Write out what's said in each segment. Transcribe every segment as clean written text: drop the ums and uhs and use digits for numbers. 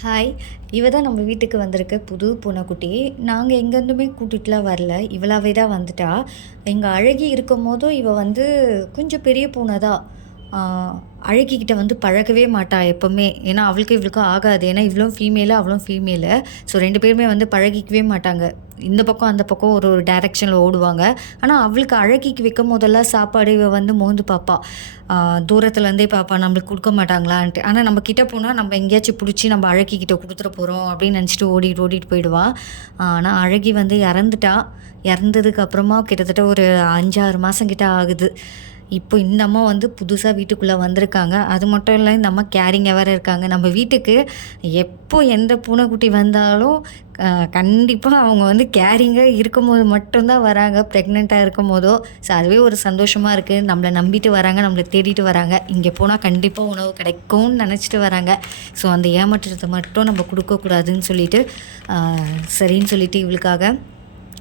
Hi! இவ தான் நம்ம வீட்டுக்கு வந்திருக்க புது பூனைக்குட்டி. நாங்க எங்கேருந்துமே கூட்டிட்டுலாம் வரல. இவளாவே தான் வந்துட்டா. எங்க அழகி இருக்கும்போதும் இவ வந்து கொஞ்சம் பெரிய பூனை தான். ஆ அழகிகிட்ட வந்து பழகவே மாட்டா எப்பவுமே. ஏன்னா, அவளுக்கும் இவளுக்கும் ஆகாது. ஏன்னா, இவளும் ஃபீமேலு, அவளும் ஃபீமேலு. ஸோ 2 பேருமே வந்து பழகிக்கவே மாட்டாங்க. இந்த பக்கம், அந்த பக்கம் ஒரு ஒரு டைரக்ஷன்ல ஓடுவாங்க. ஆனா, அவளுக்கு அழகிக்கு வைக்கும்போதெல்லாம் சாப்பாடு இவ வந்து மோந்து பாப்பா. தூரத்துலேருந்தே பாப்பா, நம்மளுக்கு குடுக்க மாட்டாங்களான்ட்டு. ஆனா, நம்ம கிட்ட போனா, நம்ம எங்கேயாச்சும் புடிச்சு நம்ம அழகிகிட்ட குடுத்துற போறோம் அப்படின்னு நெனச்சுட்டு ஓடிட்டு, ஓடிட்டு போயிடுவா. ஆனா, அழகி வந்து இறந்துட்டா. இறந்ததுக்கு அப்புறமா கிட்டத்தட்ட ஒரு 5, 6 மாசம் கிட்ட ஆகுது. இப்போ இந்த அம்மா வந்து புதுசா வீட்டுக்குள்ள வந்திருக்காங்க. அது மட்டும் இல்ல, இந்த அம்மா கேரிங்கா வேற இருக்காங்க. நம்ம வீட்டுக்கு எப்போ எந்த பூனைக்குட்டி வந்தாலும் கண்டிப்பா அவங்க வந்து கேரிங்கா இருக்கும்போது மட்டும் தான் வராங்க. பிரெக்னன்ட்டா இருக்கும்போதோ. ஸோ அதுவே ஒரு சந்தோஷமா இருக்கு. நம்மள நம்பிட்டு வராங்க, நம்மள தேடிட்டு வராங்க. இங்க போனா கண்டிப்பா உணவு கிடைக்கும்னு நெனச்சுட்டு வராங்க. ஸோ அந்த ஏமாற்றத்த மட்டும் நம்ம குடுக்கக்கூடாதுன்னு சொல்லிட்டு, அ சரின்னு சொல்லிட்டு இவளுக்காக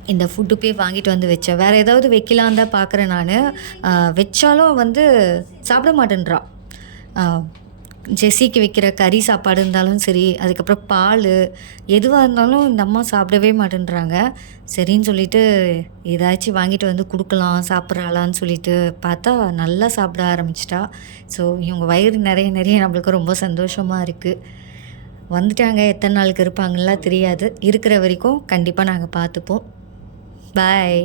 இந்த ஃபுட்டு போய் வாங்கிட்டு வந்து வச்சேன். வேற ஏதாவது வைக்கலான்னு தான் பார்க்குறேன் நானு. அ வச்சாலும் வந்து சாப்பிட மாட்டேன்றா. அ ஜெஸிக்கு வைக்கிற கறி சாப்பாடு இருந்தாலும் சரி, அதுக்கப்புறம் பாலு, எதுவா இருந்தாலும் இந்த அம்மா சாப்பிடவே மாட்டேன்றாங்க. சரின்னு சொல்லிட்டு ஏதாச்சும் வாங்கிட்டு வந்து குடுக்கலாம், சாப்பிட்றாளான்னு சொல்லிட்டு பார்த்தா, நல்லா சாப்பிட ஆரம்பிச்சுட்டா. ஸோ இவங்க வயிறு நெறைய நெறைய நம்மளுக்கு ரொம்ப சந்தோஷமா இருக்கு. வந்துட்டாங்க, எத்தன நாளுக்கு இருப்பாங்கன்லாம் தெரியாது. இருக்கிற வரைக்கும் கண்டிப்பா நாங்க பார்த்துப்போம். பாய்.